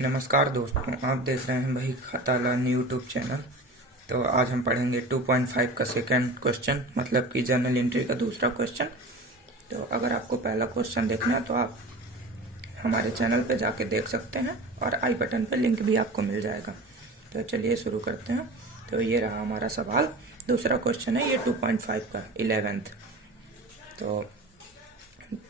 नमस्कार दोस्तों, आप देख रहे हैं भाई खाता लर्न यूट्यूब चैनल। तो आज हम पढ़ेंगे 2.5 का सेकंड क्वेश्चन, मतलब कि जर्नल एंट्री का दूसरा क्वेश्चन। तो अगर आपको पहला क्वेश्चन देखना है तो आप हमारे चैनल पे जाके देख सकते हैं और आई बटन पे लिंक भी आपको मिल जाएगा। तो चलिए शुरू करते हैं। तो ये रहा हमारा सवाल। दूसरा क्वेश्चन है ये 2.5 का 11th। तो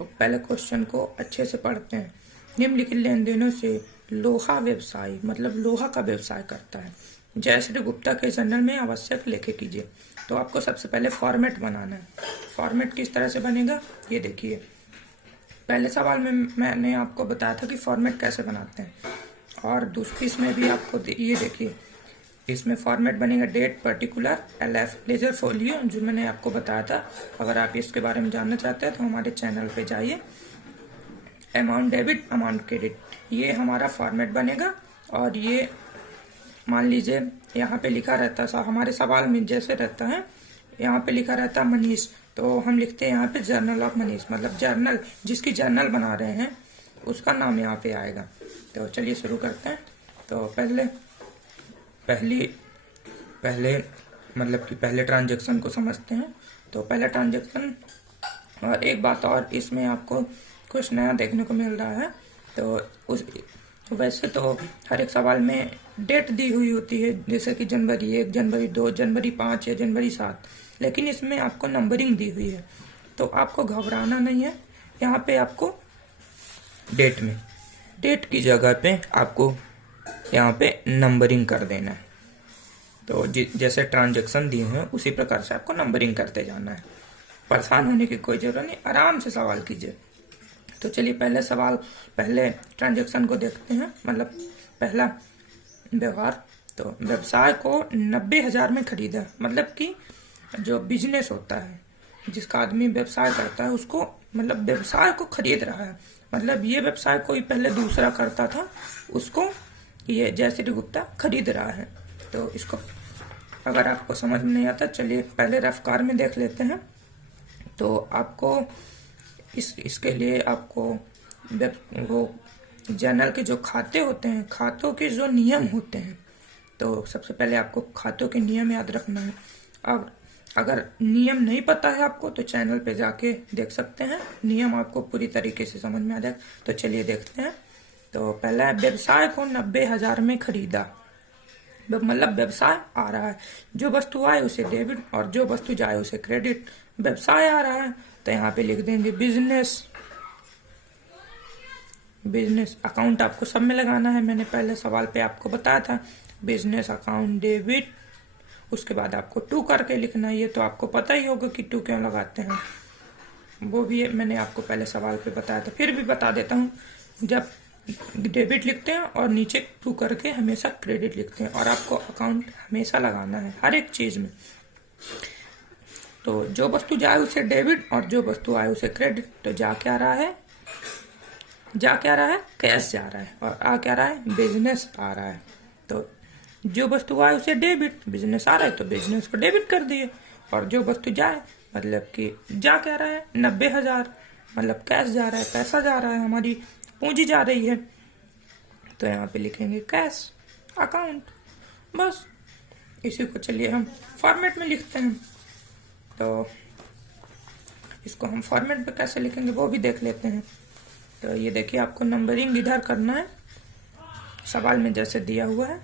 पहले क्वेश्चन को अच्छे से पढ़ते हैं। निम्नलिखित लेन देनों से लोहा व्यवसाय, मतलब लोहा का व्यवसाय करता है, जयश्री गुप्ता के जर्नल में आवश्यक लेखे कीजिए। तो आपको सबसे पहले फॉर्मेट बनाना है। फॉर्मेट किस तरह से बनेगा ये देखिए। पहले सवाल में मैंने आपको बताया था कि फॉर्मेट कैसे बनाते हैं, और दूसरी इसमें भी आपको ये देखिए, इसमें फॉर्मेट बनेगा date, particular, LF, ledger folio, जो मैंने आपको बताया था। अगर आप इसके बारे में जानना चाहते हैं तो हमारे चैनल पे जाइए। अमाउंट डेबिट, अमाउंट क्रेडिट, ये हमारा फॉर्मेट बनेगा। और ये मान लीजिए यहाँ पे लिखा रहता है, हमारे सवाल में जैसे रहता है, यहाँ पे लिखा रहता है मनीष, तो हम लिखते हैं यहाँ पे जर्नल ऑफ मनीष, मतलब जर्नल, जिसकी जर्नल बना रहे हैं उसका नाम यहाँ पे आएगा। तो चलिए शुरू करते हैं। तो पहले मतलब कि पहले ट्रांजैक्शन को समझते हैं। तो पहला ट्रांजैक्शन, और एक बात और, इसमें आपको कुछ नया देखने को मिल रहा है। तो वैसे तो हर एक सवाल में डेट दी हुई होती है, जैसे कि जनवरी 1, जनवरी 2, जनवरी 5 या जनवरी 7, लेकिन इसमें आपको नंबरिंग दी हुई है। तो आपको घबराना नहीं है। यहाँ पे आपको डेट की जगह पे आपको यहाँ पे नंबरिंग कर देना है। तो जैसे ट्रांजैक्शन दिए हैं उसी प्रकार से आपको नंबरिंग करते जाना है। परेशान होने की कोई जरूरत नहीं, आराम से सवाल कीजिए। तो चलिए पहले ट्रांजैक्शन को देखते हैं, मतलब पहला व्यवहार। तो व्यवसाय को 90,000 में खरीदा, मतलब कि जो बिजनेस होता है, जिसका आदमी व्यवसाय करता है, उसको मतलब व्यवसाय को खरीद रहा है, मतलब ये व्यवसाय कोई पहले दूसरा करता था, उसको ये जयश्री गुप्ता खरीद रहा है। तो इसको अगर आपको समझ में नहीं आता, चलिए पहले रफ्तार में देख लेते हैं। तो आपको इसके लिए आपको वो जर्नल के जो खाते होते हैं, खातों के जो नियम होते हैं, तो सबसे पहले आपको खातों के नियम याद रखना है। अब अगर नियम नहीं पता है आपको तो चैनल पे जाके देख सकते हैं, नियम आपको पूरी तरीके से समझ में आ जाएगा। तो चलिए देखते हैं। तो पहला, व्यवसाय को 90,000 में खरीदा, मतलब व्यवसाय आ रहा है, जो वस्तु आए उसे डेबिट और जो वस्तु जाए उसे क्रेडिट। व्यवसाय आ रहा है तो यहाँ पे लिख देंगे बिजनेस अकाउंट। आपको सब में लगाना है, मैंने पहले सवाल पे आपको बताया था, बिजनेस अकाउंट डेबिट। उसके बाद आपको 2 करके लिखना है। ये तो आपको पता ही होगा कि 2 क्यों लगाते हैं, वो भी मैंने आपको पहले सवाल पे बताया था, फिर भी बता देता हूँ। जब डेबिट लिखते हैं और नीचे 2 करके हमेशा क्रेडिट लिखते हैं, और आपको अकाउंट हमेशा लगाना है हर एक चीज में। तो जो वस्तु जाए उसे डेबिट और जो वस्तु आए उसे क्रेडिट। तो जा क्या रहा है कैश जा रहा है, और आ क्या रहा है, बिजनेस आ रहा है। तो जो वस्तु आए उसे डेबिट, बिजनेस आ रहा है तो बिजनेस को डेबिट कर दिए, और जो वस्तु जाए, मतलब कि जा क्या रहा है 90,000, मतलब कैश जा रहा है, पैसा जा रहा है, हमारी पूंजी जा रही है। तो यहाँ पे लिखेंगे कैश अकाउंट, बस। इसी को चलिए हम फॉर्मेट में लिखते हैं। तो इसको हम फॉर्मेट पे कैसे लिखेंगे वो भी देख लेते हैं। तो ये देखिए, आपको नंबरिंग इधर करना है सवाल में जैसे दिया हुआ है,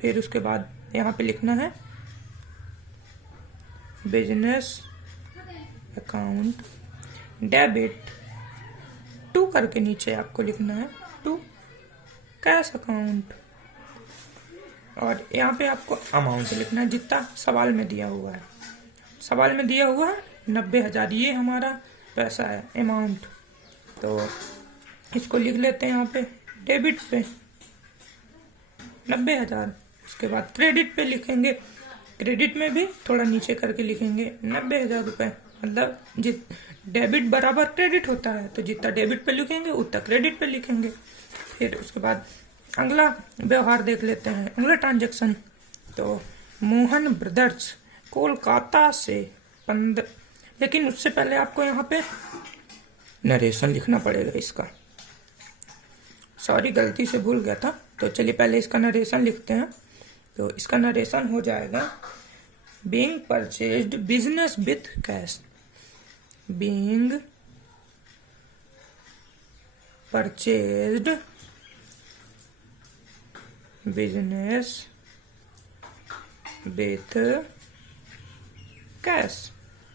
फिर उसके बाद यहाँ पे लिखना है बिजनेस अकाउंट डेबिट, 2 करके नीचे आपको लिखना है 2 कैश अकाउंट, और यहाँ पे आपको अमाउंट लिखना है जितना सवाल में दिया हुआ है। सवाल में दिया हुआ है 90,000, ये हमारा पैसा है, अमाउंट। तो इसको लिख लेते हैं यहाँ पे डेबिट पे 90,000। उसके बाद क्रेडिट पे लिखेंगे, क्रेडिट में भी थोड़ा नीचे करके लिखेंगे 90,000 रुपये, मतलब डेबिट बराबर क्रेडिट होता है, तो जितना डेबिट पे लिखेंगे उतना क्रेडिट पे लिखेंगे। फिर उसके बाद अगला व्यवहार देख लेते हैं, अगला ट्रांजैक्शन। तो मोहन ब्रदर्स कोलकाता से 15, लेकिन उससे पहले आपको यहाँ पे नरेशन लिखना पड़ेगा इसका। सॉरी, गलती से भूल गया था। तो चलिए पहले इसका नरेशन लिखते हैं। तो इसका नरेशन हो जाएगा being purchased business with cash, being purchased business with cash,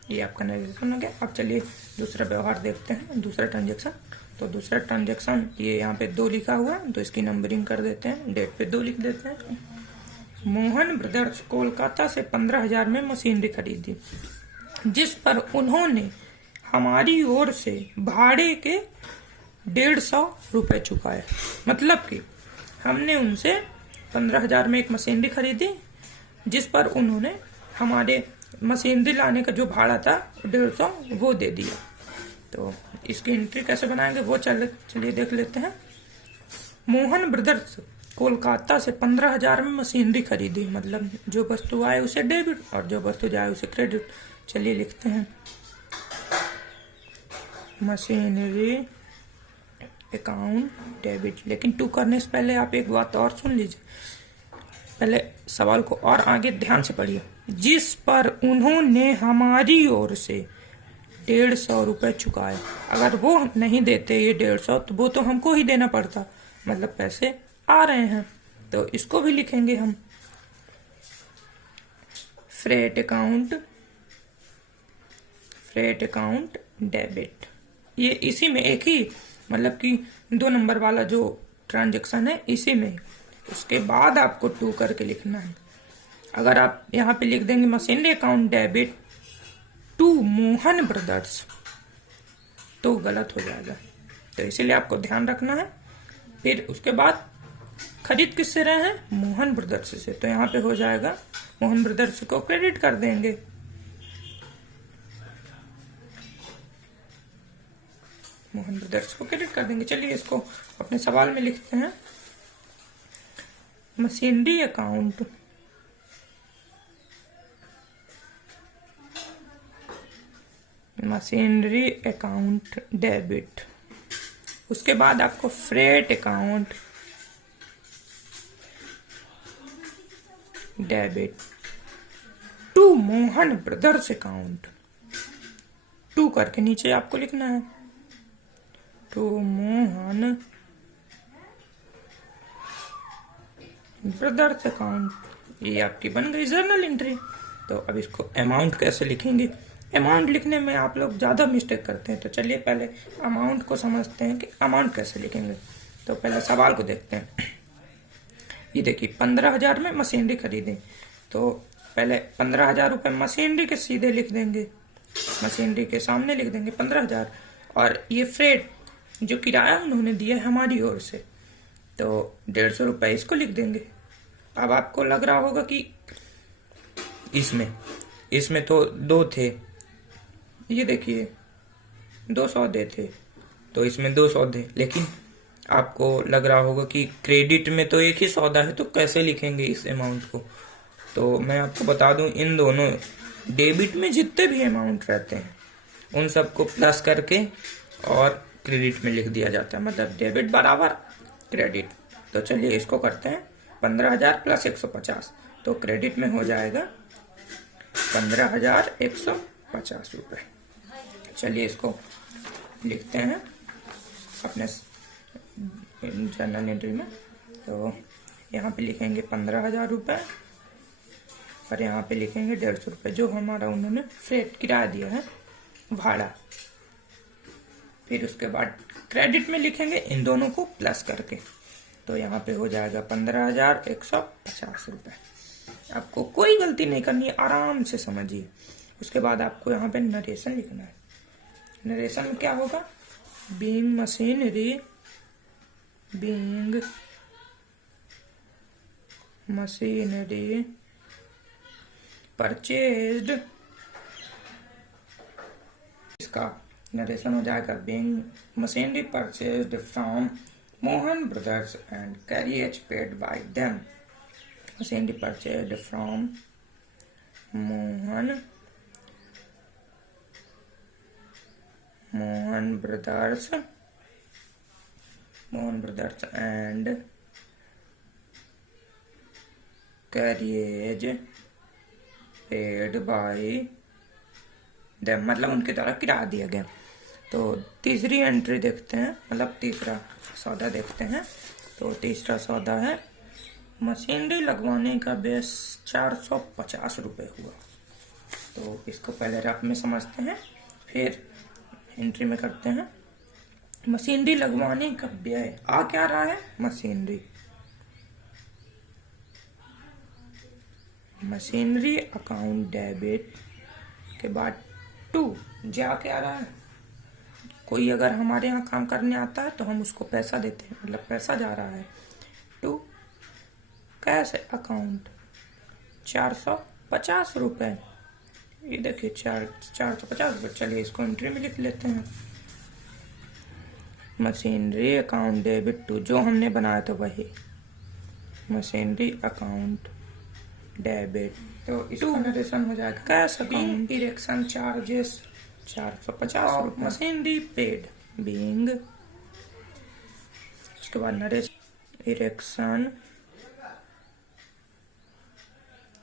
ये आपका नरेशन हो गया। अब चलिए दूसरा व्यवहार देखते हैं, दूसरा ट्रांजेक्शन। तो दूसरा ट्रांजेक्शन ये यहाँ पे 2 लिखा हुआ है, तो इसकी नंबरिंग कर देते हैं, डेट पे 2 लिख देते हैं। मोहन ब्रदर्स कोलकाता से 15,000 में मशीनरी खरीदी, जिस पर उन्होंने हमारी ओर से भाड़े के 150 रुपये चुकाए। मतलब कि हमने उनसे 15,000 में एक मशीनरी खरीदी, जिस पर उन्होंने हमारे मशीनरी लाने का जो भाड़ा था 150 वो दे दिया। तो इसकी एंट्री कैसे बनाएंगे वो चलिए देख लेते हैं। मोहन ब्रदर्स कोलकाता से 15,000 में मशीनरी खरीदी, मतलब जो वस्तु आए उसे डेबिट और जो वस्तु जाए उसे क्रेडिट। चलिए लिखते हैं मशीनरी अकाउंट डेबिट। लेकिन 2 करने से पहले आप एक बात और सुन लीजिए, पहले सवाल को और आगे ध्यान से पढ़िए। जिस पर उन्होंने हमारी ओर से 150 रुपये चुकाए, अगर वो नहीं देते ये 150 तो वो तो हमको ही देना पड़ता, मतलब पैसे आ रहे हैं। तो इसको भी लिखेंगे हम फ्रेट अकाउंट डेबिट। ये इसी में एक ही, मतलब कि 2 नंबर वाला जो ट्रांजेक्शन है इसी में। उसके बाद आपको 2 करके लिखना है। अगर आप यहाँ पे लिख देंगे machinery account debit to Mohan brothers तो गलत हो जाएगा, तो इसीलिए आपको ध्यान रखना है। फिर उसके बाद खरीद किससे रहे हैं? मोहन ब्रदर्स से, तो यहाँ पे हो जाएगा मोहन ब्रदर्स को क्रेडिट कर देंगे। मोहन ब्रदर्स को क्रेडिट कर देंगे। चलिए इसको अपने सवाल में लिखते हैं। मशीनरी अकाउंट डेबिट, उसके बाद आपको freight account debit to Mohan brothers account, 2 करके नीचे आपको लिखना है टू मोहन ब्रदर्स अकाउंट। ये आपकी बन गई जर्नल एंट्री। तो अब इसको अमाउंट कैसे लिखेंगे? अमाउंट लिखने में आप लोग ज़्यादा मिस्टेक करते हैं, तो चलिए पहले अमाउंट को समझते हैं कि अमाउंट कैसे लिखेंगे। तो पहले सवाल को देखते हैं। ये देखिए 15,000 में मशीनरी खरीदी, तो पहले 15,000 रुपये मशीनरी के सीधे लिख देंगे, मशीनरी के सामने लिख देंगे 15,000। और ये फ्रेट जो किराया उन्होंने दिया है हमारी ओर से, तो 150 रुपये इसको लिख देंगे। अब आपको लग रहा होगा कि इसमें तो 2 थे, ये देखिए 2 सौदे थे, तो इसमें 2 सौदे, लेकिन आपको लग रहा होगा कि क्रेडिट में तो एक ही सौदा है, तो कैसे लिखेंगे इस अमाउंट को? तो मैं आपको बता दूं, इन दोनों डेबिट में जितने भी अमाउंट रहते हैं उन सबको प्लस करके और क्रेडिट में लिख दिया जाता है, मतलब डेबिट बराबर क्रेडिट। तो चलिए इसको करते हैं 15,000 प्लस 150, तो क्रेडिट में हो जाएगा 15,150 रुपये। चलिए इसको लिखते हैं अपने जर्नल एंट्री में। तो यहाँ पे लिखेंगे 15,000 रुपये और यहाँ पे लिखेंगे 150 रुपये, जो हमारा उन्होंने फ्रेट किराया दिया है, भाड़ा। फिर उसके बाद क्रेडिट में लिखेंगे इन दोनों को प्लस करके, तो यहाँ पे हो जाएगा 15,150 रुपये। आपको कोई गलती नहीं करनी है, आराम से समझिए। उसके बाद आपको यहाँ पे नरेशन लिखना है। नरेशन में क्या होगा? बीइंग मशीनरी परचेज्ड, इसका नरेशन हो जाएगा being machinery purchased from Mohan brothers and carriage paid by them. Machinery purchased from Mohan brothers Mohan brothers and carriage paid by them, मतलब उनके द्वारा किराया दिया गया। तो तीसरी एंट्री देखते हैं, मतलब तीसरा सौदा देखते हैं। तो तीसरा सौदा है मशीनरी लगवाने का बेस 450 रुपये हुआ। तो इसको पहले रफ में समझते हैं, फिर एंट्री में करते हैं। मशीनरी लगवाने का व्यय आ क्या रहा है, मशीनरी अकाउंट डेबिट के बाद 2 जा क्या रहा है। कोई अगर हमारे यहाँ काम करने आता है तो हम उसको पैसा देते हैं, मतलब पैसा जा रहा है। 2 कैश अकाउंट 450 रुपये, ये देखिए 450 रुपये। चलिए इसको एंट्री में लिख लेते हैं। मशीनरी अकाउंट डेबिट 2 जो हमने बनाया था वही, मशीनरी अकाउंट डेबिट। तो इसका नरेशन हो जाएगा कैश अकाउंट इरेक्शन चार्जेस 450 रुपये, मशीनरी पेड बीइंग, उसके बाद narration erection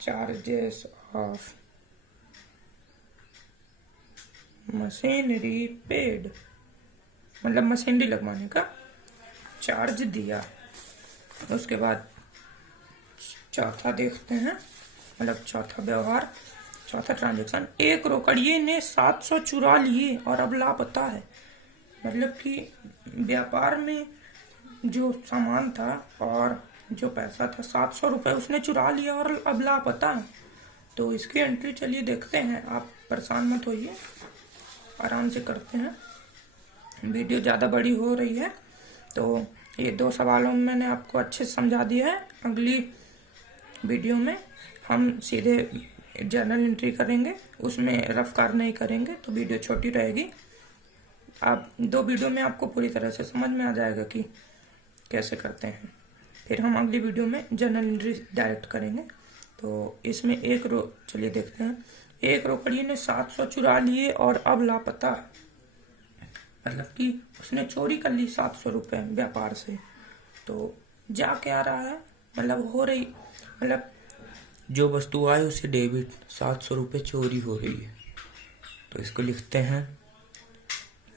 charges of machinery paid, मतलब मशीनरी लगवाने का चार्ज दिया। उसके बाद चौथा देखते हैं, मतलब चौथा व्यवहार, चौथा ट्रांजैक्शन। एक रोकड़िए ने 700 चुरा लिए और अब लापता है। मतलब कि व्यापार में जो सामान था और जो पैसा था 700 रुपये उसने चुरा लिया और अब लापता है। तो इसकी एंट्री चलिए देखते हैं, आप परेशान मत होइए, आराम से करते हैं। वीडियो ज़्यादा बड़ी हो रही है तो ये 2 सवालों में मैंने आपको अच्छे से समझा दिया है। अगली वीडियो में हम सीधे जर्नल एंट्री करेंगे, उसमें रफ कार नहीं करेंगे, तो वीडियो छोटी रहेगी। आप 2 वीडियो में आपको पूरी तरह से समझ में आ जाएगा कि कैसे करते हैं। फिर हम अगली वीडियो में जर्नल एंट्री डायरेक्ट करेंगे। तो इसमें चलिए देखते हैं। एक रोकड़िए ने 700 चुरा लिए और अब लापता है, मतलब कि उसने चोरी कर ली 700 रुपये व्यापार से। तो जा क्या रहा है, मतलब हो रही, मतलब जो वस्तु आए उसे डेबिट, 700 रुपये चोरी हो रही है। तो इसको लिखते हैं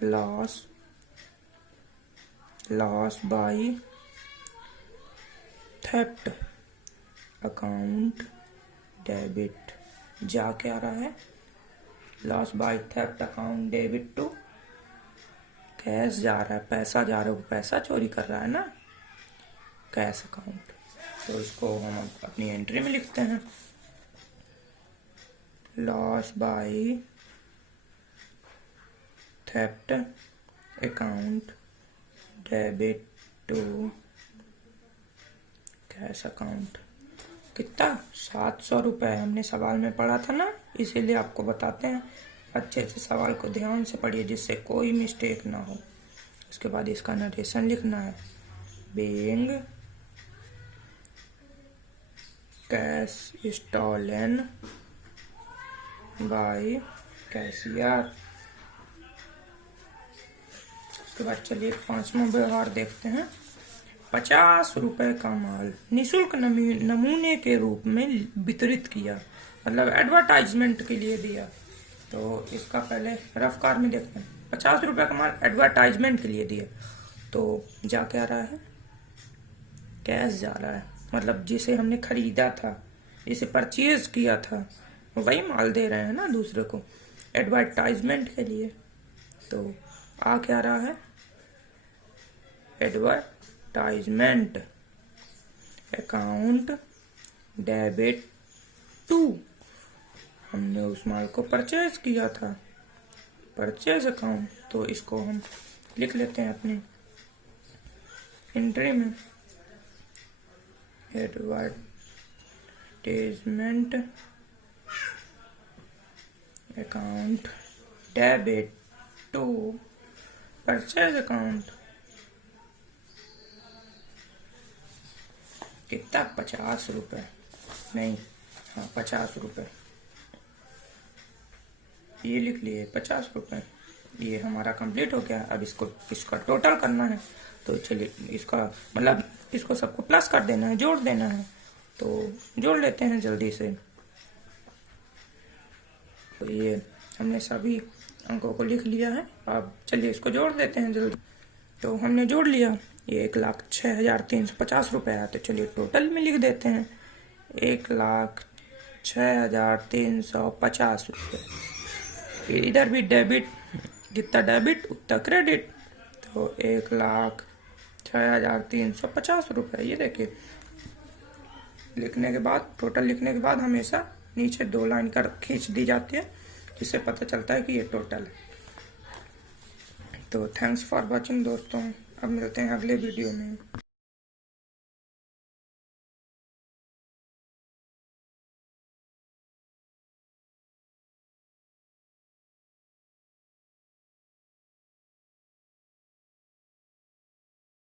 loss by theft account debit. जा क्या रहा है, loss by theft account debit to cash जा रहा है, पैसा जा रहा है, पैसा चोरी कर रहा है ना, कैश अकाउंट। तो इसको हम अपनी एंट्री में लिखते हैं, loss by theft account debit to cash account. कितना, 700 रुपये हमने सवाल में पढ़ा था ना, इसीलिए आपको बताते हैं। अच्छे से सवाल को ध्यान से पढ़िए जिससे कोई मिस्टेक ना हो। उसके बाद इसका नरेशन लिखना है, being cash stolen by cashier. उसके बाद चलिए 5वां व्यवहार देखते हैं। 50 रुपये का माल निःशुल्क नमूने के रूप में वितरित किया, मतलब एडवर्टाइजमेंट के लिए दिया। तो इसका पहले रफ कार में देखते हैं। 50 रुपये का माल एडवर्टाइजमेंट के लिए दिया, तो जा क्या रहा है, कैश जा रहा है, मतलब जिसे हमने खरीदा था, जिसे परचेज किया था, वही माल दे रहे हैं ना दूसरे को एडवर्टाइजमेंट के लिए। तो आ क्या रहा है, एडवर्टाइजमेंट अकाउंट डेबिट टू, हमने उस माल को परचेज किया था, परचेज अकाउंट। तो इसको हम लिख लेते हैं अपनी एंट्री में, advertisement account debit to purchase account. कितना, 50 रुपये, नहीं हाँ 50 रुपये, ये लिख लिए 50 रुपये। ये हमारा कंप्लीट हो गया। अब इसका टोटल करना है। तो चलिए इसका मतलब इसको सबको प्लस कर देना है, जोड़ देना है। तो जोड़ लेते हैं जल्दी से। तो ये हमने सभी अंकों को लिख लिया है। अब चलिए इसको जोड़ देते हैं जल्दी। तो हमने जोड़ लिया। ये 1,06,350 रुपये आया। तो चलिए टोटल में लिख देते हैं 1,06,350 रुपये। फिर इधर भी डेबिट, जितना डेबिट उतना क्रेडिट। तो 1,06,350 रुपये। ये देखिए लिखने के बाद, टोटल लिखने के बाद हमेशा नीचे 2 लाइन कर खींच दी जाती है, जिससे पता चलता है कि ये टोटल है। तो थैंक्स फॉर वॉचिंग दोस्तों। अब मिलते हैं अगले वीडियो में।